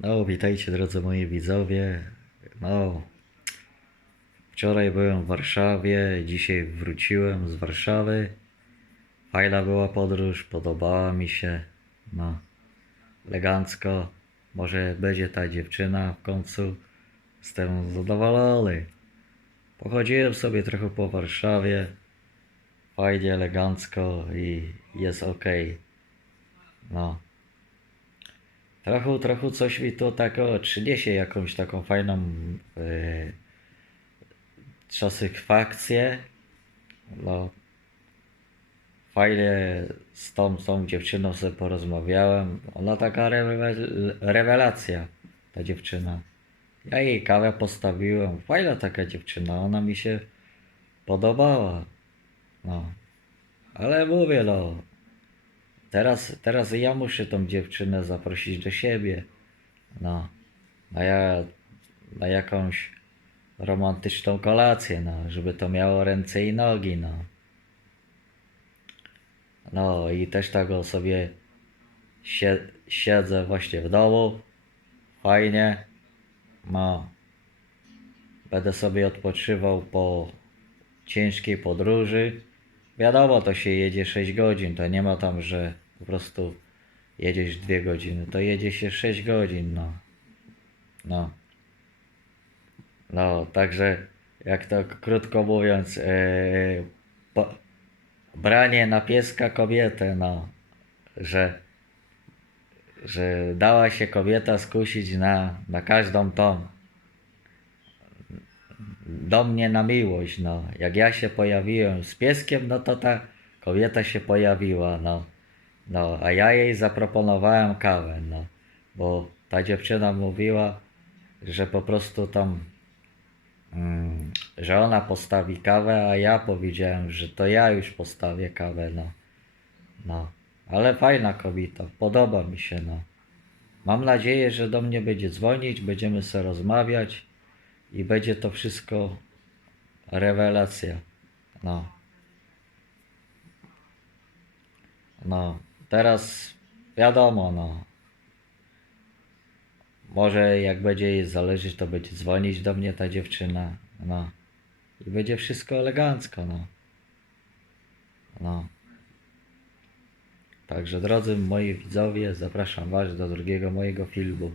No, witajcie drodzy moi widzowie. No, wczoraj byłem w Warszawie, dzisiaj wróciłem z Warszawy. Fajna była podróż, podobała mi się. No, elegancko. Może będzie ta dziewczyna w końcu. Jestem zadowolony. Pochodziłem sobie trochę po Warszawie. Fajnie, elegancko i jest ok. No. Trochę, trochę coś mi to takiego przyniesie, jakąś taką fajną yy, satysfakcję. No, fajnie z tą, tą dziewczyną sobie porozmawiałem. Ona taka rewe- rewelacja, ta dziewczyna. Ja jej kawę postawiłem. Fajna taka dziewczyna, ona mi się podobała. No, ale mówię, no, Teraz, teraz ja muszę tą dziewczynę zaprosić do siebie. No. Na, ja, na jakąś romantyczną kolację, no. Żeby to miało ręce i nogi, no. No i też tak o sobie sie, siedzę właśnie w domu. Fajnie. No. Będę sobie odpoczywał po ciężkiej podróży. Wiadomo, to się jedzie 6 godzin, to nie ma tam, że po prostu jedziesz 2 godziny, to jedzie się 6 godzin, no. No. No, także jak to krótko mówiąc, yy, po, branie na pieska kobietę, no, że, że dała się kobieta skusić na, na każdą tą do mnie na miłość, no. Jak ja się pojawiłem z pieskiem, no to ta kobieta się pojawiła, no. No, a ja jej zaproponowałem kawę, no. Bo ta dziewczyna mówiła, że po prostu tam, mm, że ona postawi kawę, a ja powiedziałem, że to ja już postawię kawę, no. No, ale fajna kobieta, podoba mi się, no. Mam nadzieję, że do mnie będzie dzwonić, będziemy sobie rozmawiać i będzie to wszystko rewelacja. No. No, teraz wiadomo, no. Może jak będzie jej zależeć, to będzie dzwonić do mnie ta dziewczyna. No. I będzie wszystko elegancko, no. No. Także drodzy moi widzowie, zapraszam Was do drugiego mojego filmu.